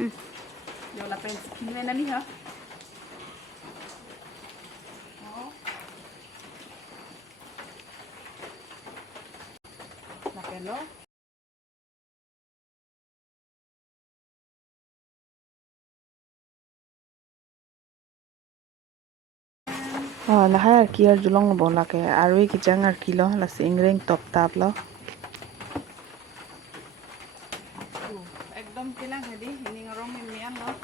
Yo Lapen Kerondam nami hả? Đó. Lapen lo. Là hai kia julong bon là cái arui cái trang ar kilo là singreng top tap lo. Ekdom kina jadi ini ngorong mian lo.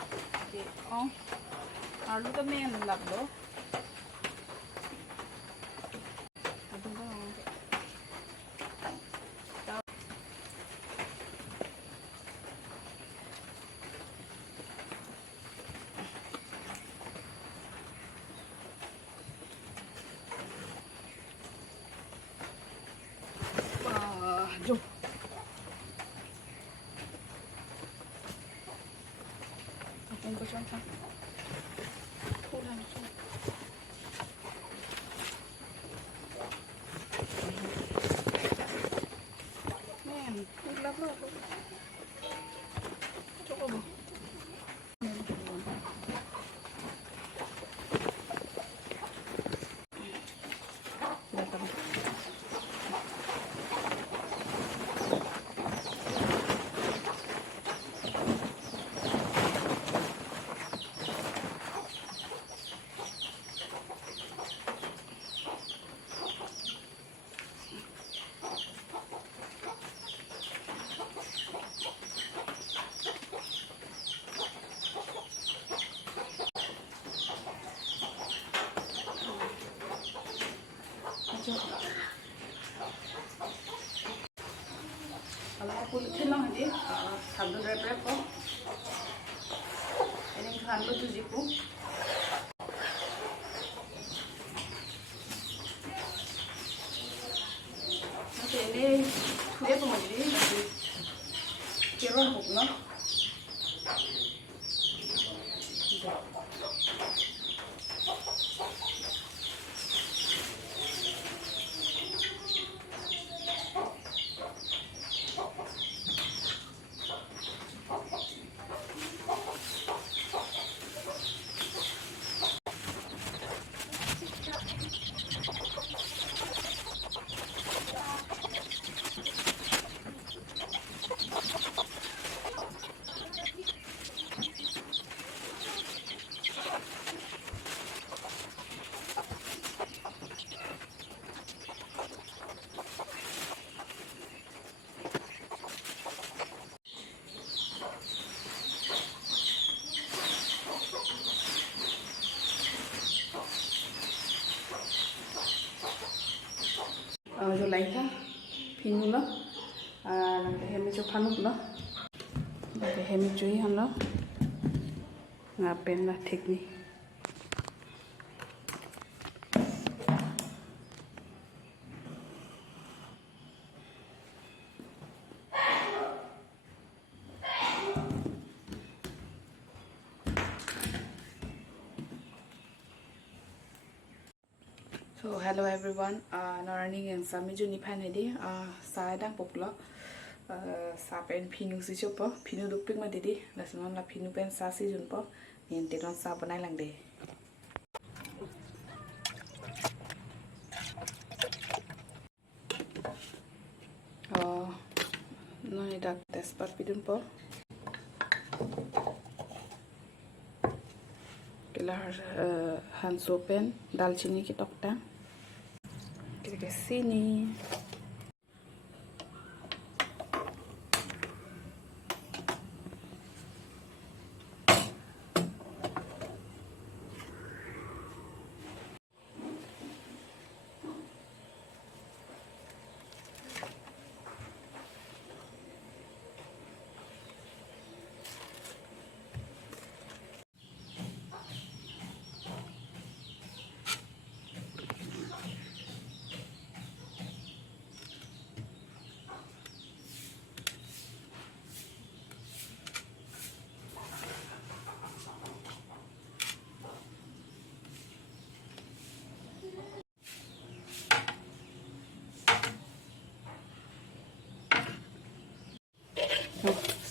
Oh. Alu to mian lap lo. Jom. Aku mau coba. Pulang. Men, pulang lo. Coba. Kalau aku lihat lah ni, sambil rep ko. Ini kan lu tu jipu. Nanti ini dia tu macam ni, kira hok no. Rồi lấy ra Phinu đó làm cái hem cho phan lúc đó làm cái hem chuối hơn đó ngà pen là thịt đi So hello everyone, Arni kangsam meju ni phan hedi, sa dang poplo, sa pen Phinu si chopo, Phinu duk pik ma didi, lasungan la Phinu pen sa si jun po, nin tenon sa banai lang de. No idak tespat pidun po. Kelar hanso pen, dalchini ki tokta. Kita ke sini.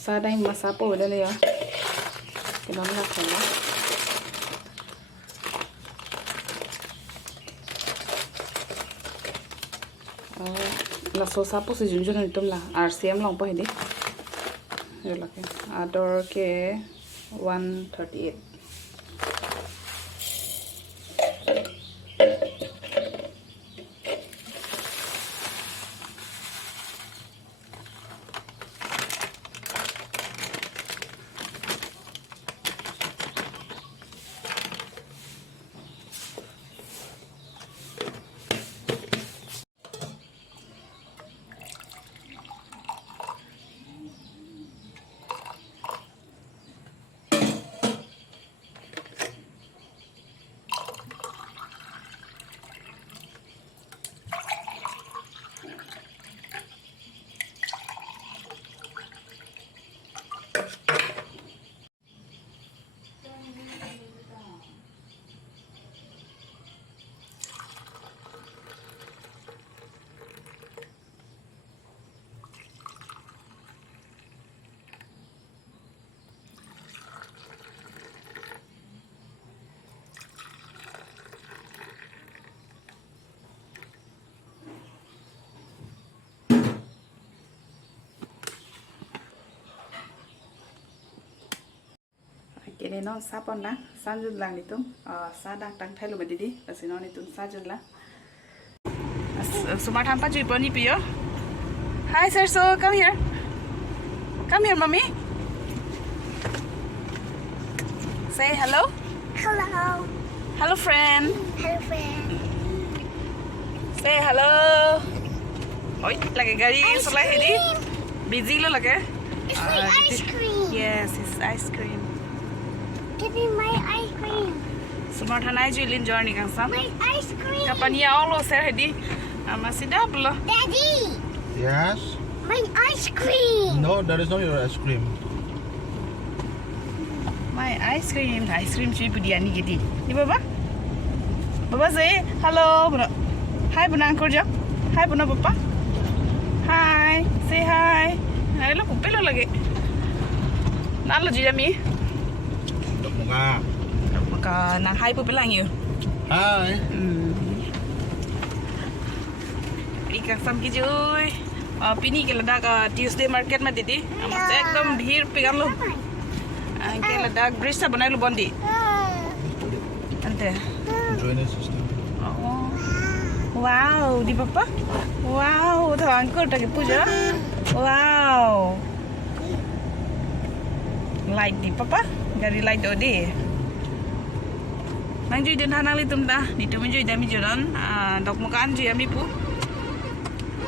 Sa đây mà sa bổ đây này à? cái nón là phải lắm là số sáu bút sử dụng cho nên tôi là RCM lòng bao nhiêu đi rồi là cái adore ke 138 cái này nó sắp on nè, san dần lang đi tung, sa đang tăng thay luôn đi, là xin nó đi tung sa dần lá. Osomar Tumphan chui boni pio. Hi sir, so come here, mommy. Say hello. Hello. Hello friend. Hello, friend. Say hello. Oi, lagi gari selai ini. Busy lo lagi. It's my ice cream. Yes, it's ice cream. Give me my ice cream. Osomar Tumphan chui journey kangsam. My ice cream. Kapan ya Allah sir hedi. Masih dah belum. Daddy, Yes? my ice cream. No, that is not your ice cream. My ice cream chui biryani gedi. Ni baba? Baba say hello. Hi buna angkor jao. Hi buna papa. Hi. Say hi. Hai lo pupelo lagi. Nalo jami. Đọc một à. Maka nang hai pupelo nhiều. Hi. Ikan sam kejui. Pini ke ledak Tuesday market ma didi. Mas ekdom bhir pegang lo. Ke ledak bridge sa banai lo bondi. Ante. Join us, sister. Oh. Wow, di papa. Wow, tu angkor tak puja. Wow. Light di papa. Gari light odi. Nang jui den hanang li tum dah. Di tum jui dami juran. Dok mukan jui ami pu.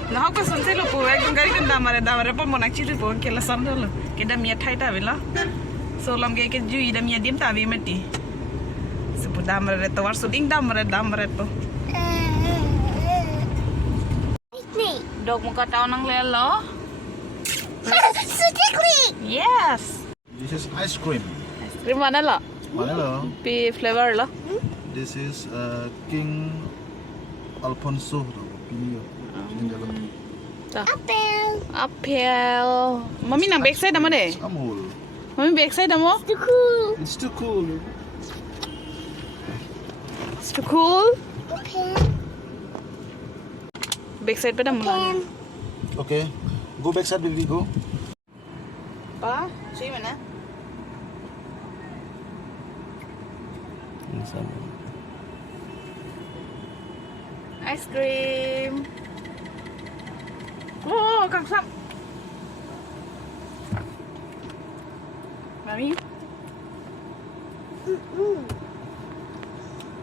Nah, aku sunse lo pu. Ekdom gari kan damare pa monak ciri pu. Kela sam dulu. Keda mia thai ta bila. So lam ge ke jui dam mia dim ta vi mati. Sepu damare to war suding damare to. It's me. Dok muka tau nang lelo. So tickly. Yes. This is ice cream. Krim mana lo? Hello. Pi flavor lo. This is King Alfonso. Ini ini dalam Apple. Mami nang backside nama deh. Amul. Mami backside nama. Too cool. It's too cool. It's too cool. Okay. Backside pada mula. Okay. Go back side, baby. Go. Pa, cuy mana? Ice cream. Oh, kangsam. Mami.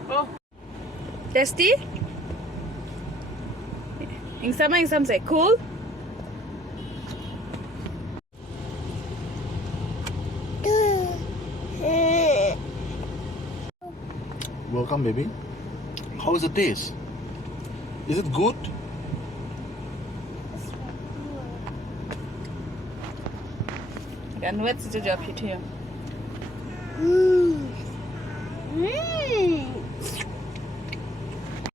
Oh. Tasty? Insam say cool. Welcome, baby. How is the taste? Is it good? Gan wet sejauh apa itu ya? Mmm.